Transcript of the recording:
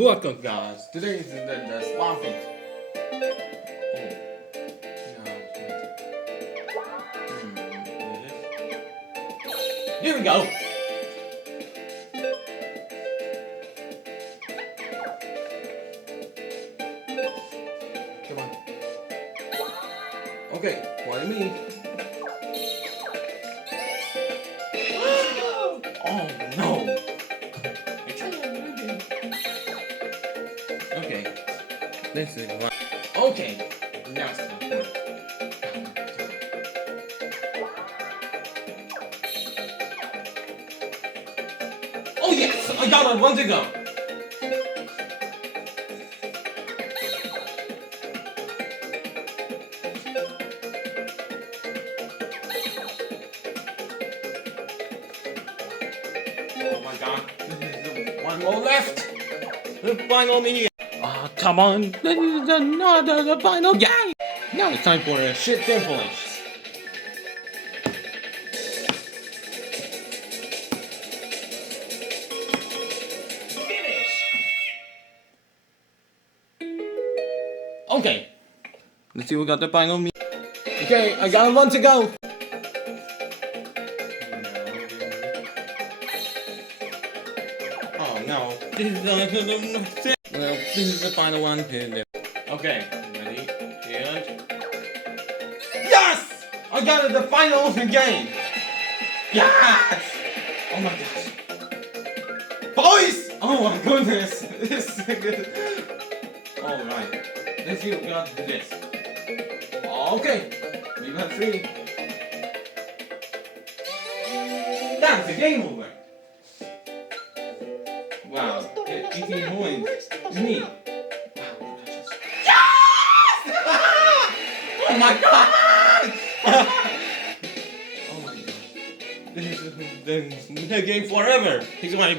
Welcome guys, today is the swamp pit. Oh, no, here we go! Come on. Okay, why me? Oh no! Okay, this is one. Okay, now it's time. Oh yes, I got it. 1 to go. Oh my god, one more left. The final mini. Ah, come on. This is another the final game. Now it's time for a shit template. Okay. Let's see who got the final mini. Okay, I got 1 to go. Oh no. This is the final one. Okay, ready? And yes! I got it, the final game! Yes! Oh my gosh. Boys! Oh my goodness! This is good. Alright. Let's see what we got to do this. Okay. We got 3. That's the game over. Wow, 18 points. Me. Wow. Yes! Oh my god! Oh my god. This is the game forever. He's my